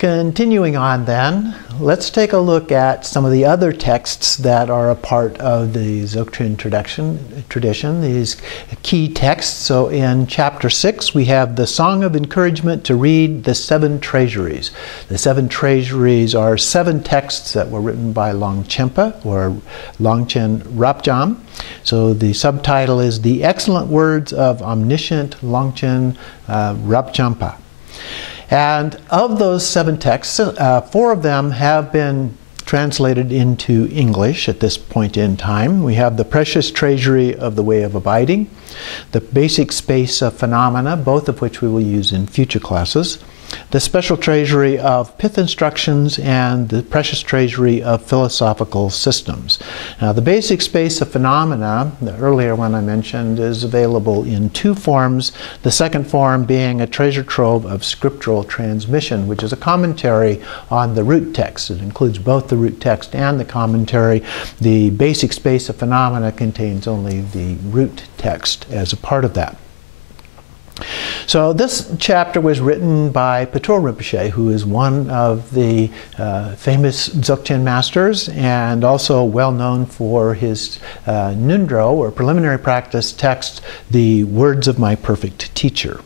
Continuing on then, let's take a look at some of the other texts that are a part of the Dzogchen tradition, these key texts. So in chapter 6 we have the Song of Encouragement to read the 7 treasuries. The 7 treasuries are 7 texts that were written by Longchenpa or Longchen Rapjam. So the subtitle is The Excellent Words of Omniscient Longchen Rapjampa. And of those 7 texts, 4 of them have been translated into English at this point in time. We have the Precious Treasury of the Way of Abiding, the Basic Space of Phenomena, both of which we will use in future classes, the Special Treasury of Pith Instructions, and the Precious Treasury of Philosophical Systems. Now, the Basic Space of Phenomena, the earlier one I mentioned, is available in 2 forms, the second form being a treasure trove of scriptural transmission, which is a commentary on the root text. It includes both the root text and the commentary. The Basic Space of Phenomena contains only the root text as a part of that. So this chapter was written by Patrul Rinpoche, who is one of the famous Dzogchen masters and also well known for his Nundro, or preliminary practice text, The Words of My Perfect Teacher.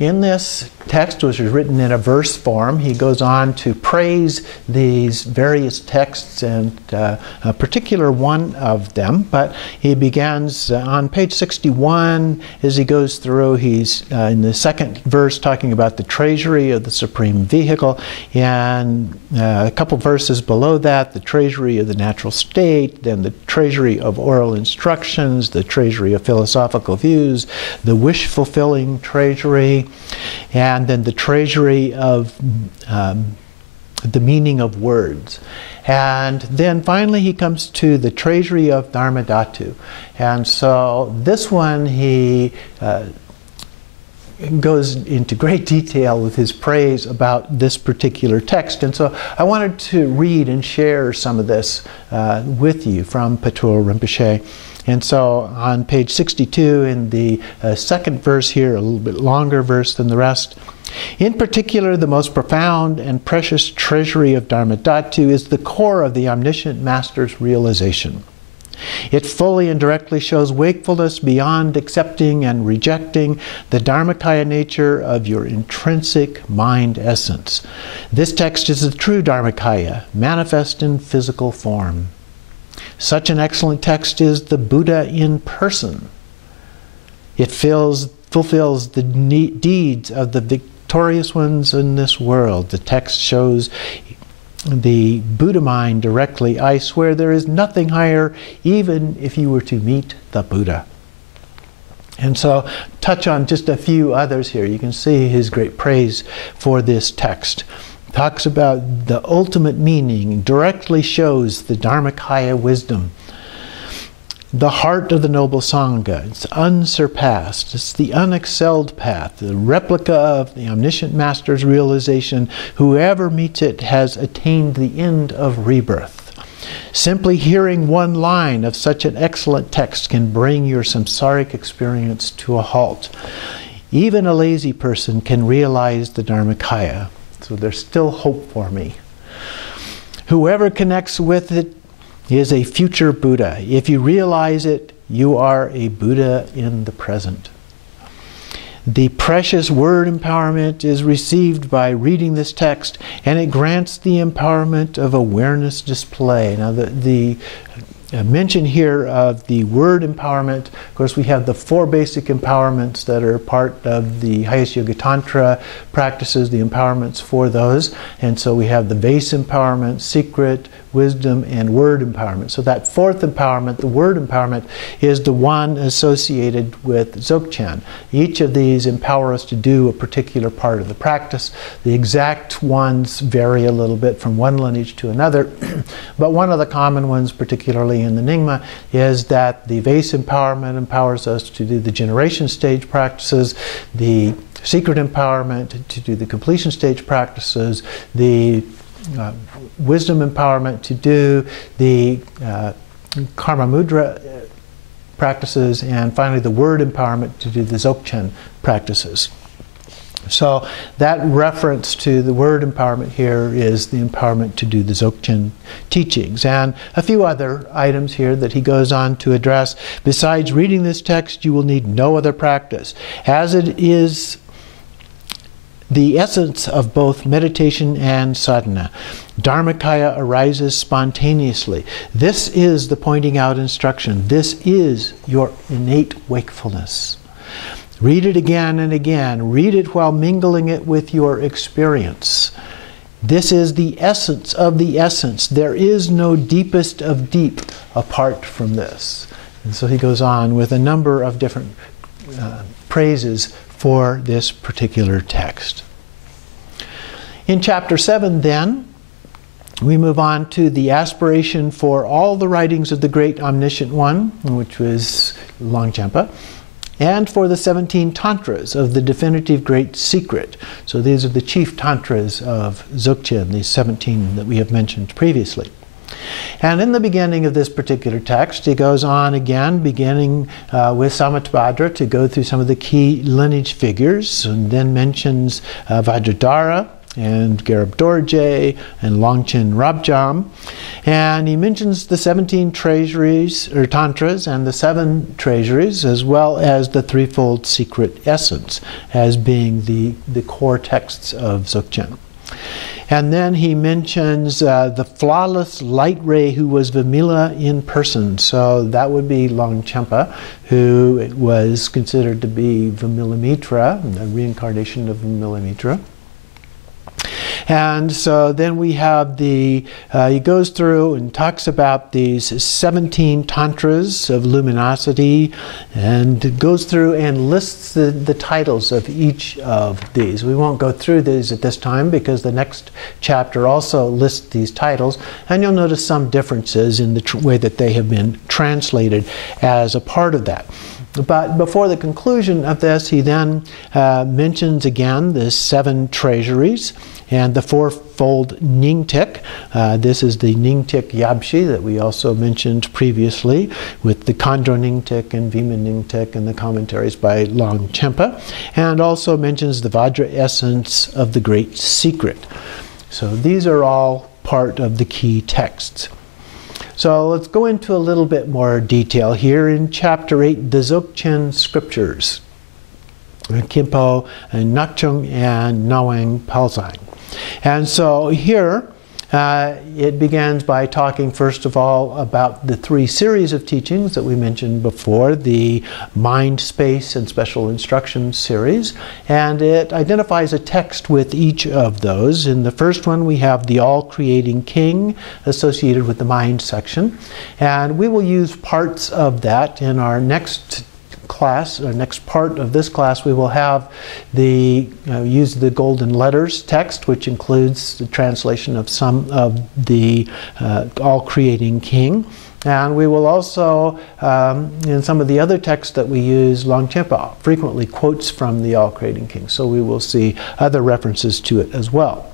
In this text, which is written in a verse form, he goes on to praise these various texts and a particular one of them. But he begins on page 61. As he goes through, he's in the second verse talking about the treasury of the Supreme Vehicle, and a couple verses below that, the treasury of the natural state, then the treasury of oral instructions, the treasury of philosophical views, the wish-fulfilling treasury, and then the treasury of the meaning of words. And then finally he comes to the treasury of Dharmadhatu. And so this one he goes into great detail with his praise about this particular text. And so I wanted to read and share some of this with you from Patrul Rinpoche. And so on page 62 in the second verse here, a little bit longer verse than the rest, in particular, the most profound and precious treasury of Dharmadhatu is the core of the Omniscient Master's realization. It fully and directly shows wakefulness beyond accepting and rejecting the Dharmakaya nature of your intrinsic mind essence. This text is the true Dharmakaya, manifest in physical form. Such an excellent text is the Buddha in person. It fulfills the deeds of the victorious ones in this world. The text shows the Buddha mind directly. I swear there is nothing higher, even if you were to meet the Buddha. And so, touch on just a few others here. You can see his great praise for this text. Talks about the ultimate meaning, directly shows the Dharmakaya wisdom. The heart of the Noble Sangha, it's unsurpassed. It's the unexcelled path, the replica of the Omniscient Master's realization. Whoever meets it has attained the end of rebirth. Simply hearing one line of such an excellent text can bring your samsaric experience to a halt. Even a lazy person can realize the Dharmakaya. So there's still hope for me. Whoever connects with it is a future Buddha. If you realize it, you are a Buddha in the present. The precious word empowerment is received by reading this text, and it grants the empowerment of awareness display. Now the mention here of the word empowerment, of course we have the 4 basic empowerments that are part of the highest yoga tantra practices, the empowerments for those. And so we have the base empowerment, secret, wisdom, and word empowerment. So that 4th empowerment, the word empowerment, is the one associated with Dzogchen. Each of these empower us to do a particular part of the practice. The exact ones vary a little bit from one lineage to another, but one of the common ones, particularly in the Nyingma, is that the vase empowerment empowers us to do the generation stage practices, the secret empowerment to do the completion stage practices, the wisdom empowerment to do the karma mudra practices, and finally the word empowerment to do the Dzogchen practices. So that reference to the word empowerment here is the empowerment to do the Dzogchen teachings. And a few other items here that he goes on to address. Besides reading this text, you will need no other practice, as it is the essence of both meditation and sadhana. Dharmakaya arises spontaneously. This is the pointing out instruction. This is your innate wakefulness. Read it again and again. Read it while mingling it with your experience. This is the essence of the essence. There is no deepest of deep apart from this. And so he goes on with a number of different praises for this particular text. In chapter 7 then, we move on to the aspiration for all the writings of the great Omniscient One, which was Longchenpa, and for the 17 Tantras of the definitive Great Secret. So these are the chief Tantras of Dzogchen, these 17 that we have mentioned previously. And in the beginning of this particular text, he goes on again, beginning with Samatbhadra, to go through some of the key lineage figures, and then mentions Vajradhara, and Garab Dorje, and Longchen Rabjam. And he mentions the 17 treasuries, or tantras, and the 7 treasuries, as well as the threefold secret essence, as being the core texts of Dzogchen. And then he mentions the flawless light ray who was Vimila in person. So that would be Longchenpa, who was considered to be Vimilamitra, a reincarnation of Vimilamitra. And so then we have he goes through and talks about these 17 tantras of luminosity, and goes through and lists the titles of each of these. We won't go through these at this time because the next chapter also lists these titles, and you'll notice some differences in the way that they have been translated as a part of that. But before the conclusion of this, he then mentions again the 7 treasuries and the fourfold Nyingtik. This is the Nyingtik Yabshi that we also mentioned previously, with the Khandro Nyingtik and Vima Nyingtik and the commentaries by Longchenpa, and also mentions the Vajra essence of the Great Secret. So these are all part of the key texts. So let's go into a little bit more detail here in chapter 8, the Dzogchen scriptures, Kimpo and Nakchung and Nawang Palzang. And so here it begins by talking first of all about the 3 series of teachings that we mentioned before, the Mind, Space, and Special Instructions series, and it identifies a text with each of those. In the first one we have the All-Creating King associated with the Mind section, and we will use parts of that in our next class, or next part of this class. We will have use the Golden Letters text, which includes the translation of some of the All-Creating King. And we will also, in some of the other texts that we use, Longchenpa frequently quotes from the All-Creating King. So we will see other references to it as well.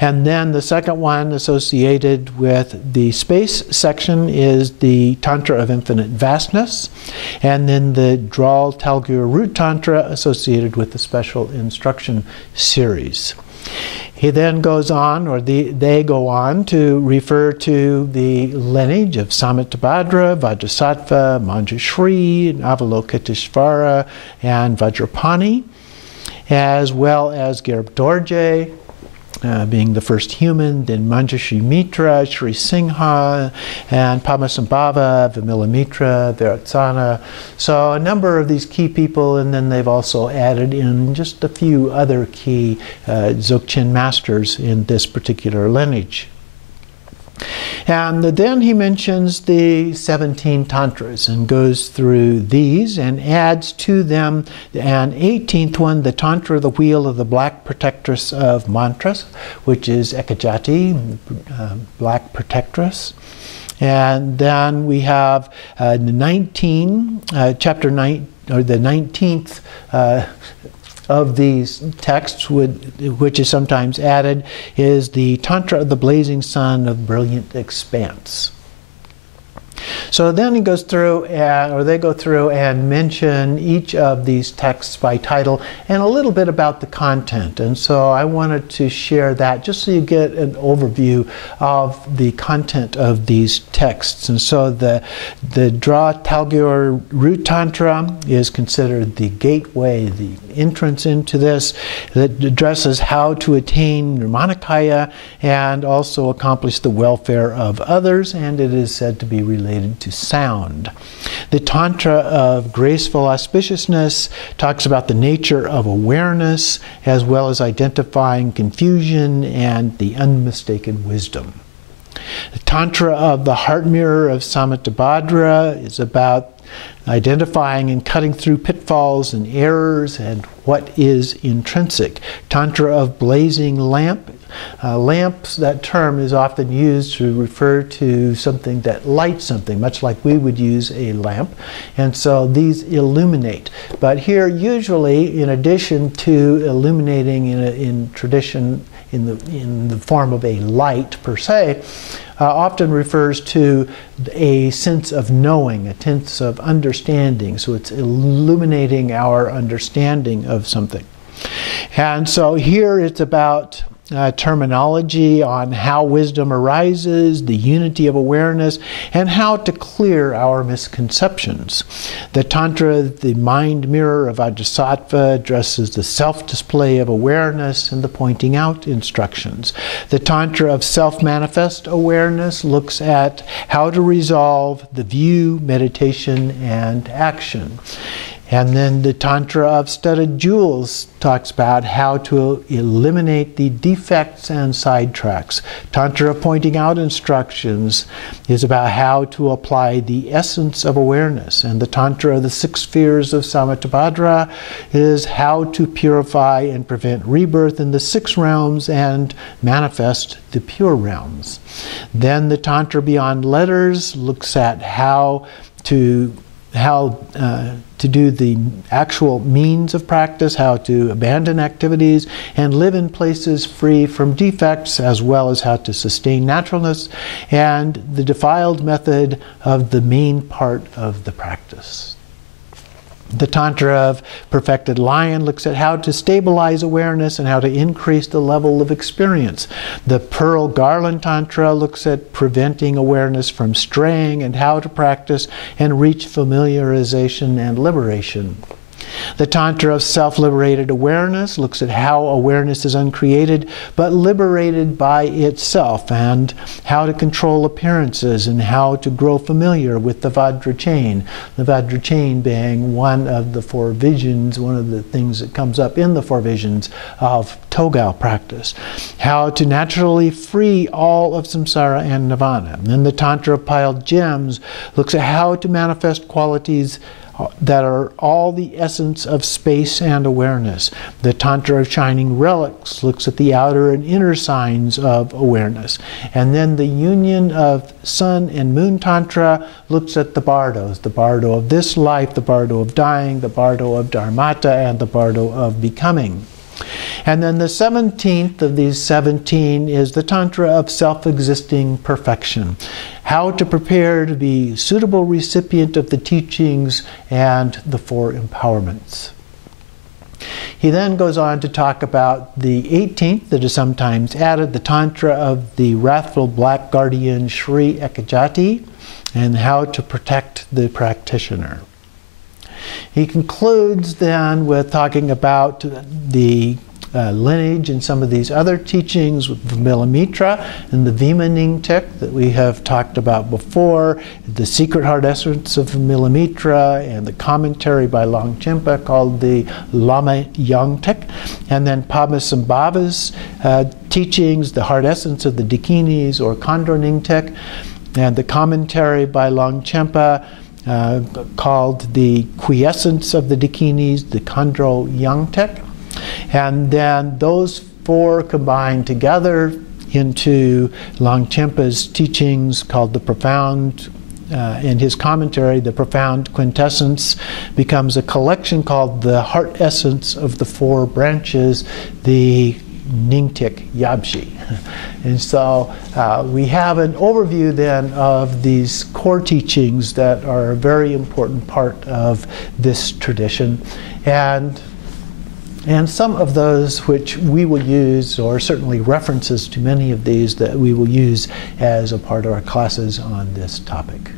And then the second one associated with the space section is the Tantra of Infinite Vastness, and then the Dral Talgur Root Tantra associated with the Special Instruction series. He then goes on, or they go on, to refer to the lineage of Samatbhadra, Vajrasattva, Manjushri, Avalokiteshvara, and Vajrapani, as well as Garab Dorje, being the first human, then Manjushri Mitra, Sri Singha, and Padmasambhava, Vimilamitra, Viratsana. So a number of these key people, and then they've also added in just a few other key Dzogchen masters in this particular lineage. And then he mentions the 17 tantras and goes through these and adds to them an 18th one, the Tantra, the Wheel of the Black Protectress of Mantras, which is Ekajati, Black Protectress. And then we have chapter 9, or the 19th of these texts, which is sometimes added, is the Tantra of the Blazing Sun of Brilliant Expanse. So then he goes through, or they go through and mention each of these texts by title and a little bit about the content. And so I wanted to share that just so you get an overview of the content of these texts. And so the Dra Talgyur Root Tantra is considered the gateway, the entrance into this, that addresses how to attain Nirmanakaya and also accomplish the welfare of others, and it is said to be related to sound. The Tantra of Graceful Auspiciousness talks about the nature of awareness as well as identifying confusion and the unmistaken wisdom. The Tantra of the Heart Mirror of Samattabhadra is about identifying and cutting through pitfalls and errors and what is intrinsic. Tantra of Blazing Lamp. Lamps, that term is often used to refer to something that lights something, much like we would use a lamp. And so these illuminate. But here, usually, in addition to illuminating in tradition in the form of a light per se, often refers to a sense of knowing, a sense of understanding. So it's illuminating our understanding of something. And so here it's about terminology on how wisdom arises, the unity of awareness, and how to clear our misconceptions. The Tantra, the mind mirror of Vajrasattva, addresses the self-display of awareness and the pointing out instructions. The Tantra of self-manifest awareness looks at how to resolve the view, meditation, and action. And then the Tantra of Studded Jewels talks about how to eliminate the defects and sidetracks. Tantra of Pointing Out Instructions is about how to apply the essence of awareness. And the Tantra of the Six Spheres of Samattabhadra is how to purify and prevent rebirth in the six realms and manifest the pure realms. Then the Tantra Beyond Letters looks at how to do the actual means of practice, how to abandon activities and live in places free from defects, as well as how to sustain naturalness, and the defiled method of the main part of the practice. The Tantra of Perfected Lion looks at how to stabilize awareness and how to increase the level of experience. The Pearl Garland Tantra looks at preventing awareness from straying and how to practice and reach familiarization and liberation. The Tantra of Self-Liberated Awareness looks at how awareness is uncreated but liberated by itself, and how to control appearances and how to grow familiar with the Vajra chain. The Vajra chain being one of the four visions, one of the things that comes up in the four visions of Togao practice. How to naturally free all of samsara and nirvana. And then the Tantra of Piled Gems looks at how to manifest qualities that are all the essence of space and awareness. The Tantra of Shining Relics looks at the outer and inner signs of awareness. And then the union of Sun and Moon Tantra looks at the bardos, the bardo of this life, the bardo of dying, the bardo of dharmata, and the bardo of becoming. And then the 17th of these 17 is the Tantra of Self-Existing Perfection. How to prepare to be suitable recipient of the teachings and the four empowerments. He then goes on to talk about the 18th that is sometimes added, the Tantra of the Wrathful Black Guardian Sri Ekajati, and how to protect the practitioner. He concludes then with talking about the lineage and some of these other teachings with Vimalamitra and the Vimaningtik that we have talked about before, the Secret Heart Essence of Vimalamitra, and the commentary by Longchenpa called the Lama Yangtik, and then Padmasambhava's teachings, the Heart Essence of the Dakinis or Kondro-Ningtik, and the commentary by Longchenpa called the Quiescence of the Dakinis, the Kondro-Yangtik. And then those four combined together into Longchenpa's teachings called the Profound, in his commentary, the Profound Quintessence becomes a collection called the Heart Essence of the Four Branches, the Ningtik Yabshi. And so we have an overview then of these core teachings that are a very important part of this tradition, and some of those which we will use, or certainly references to many of these that we will use as a part of our classes on this topic.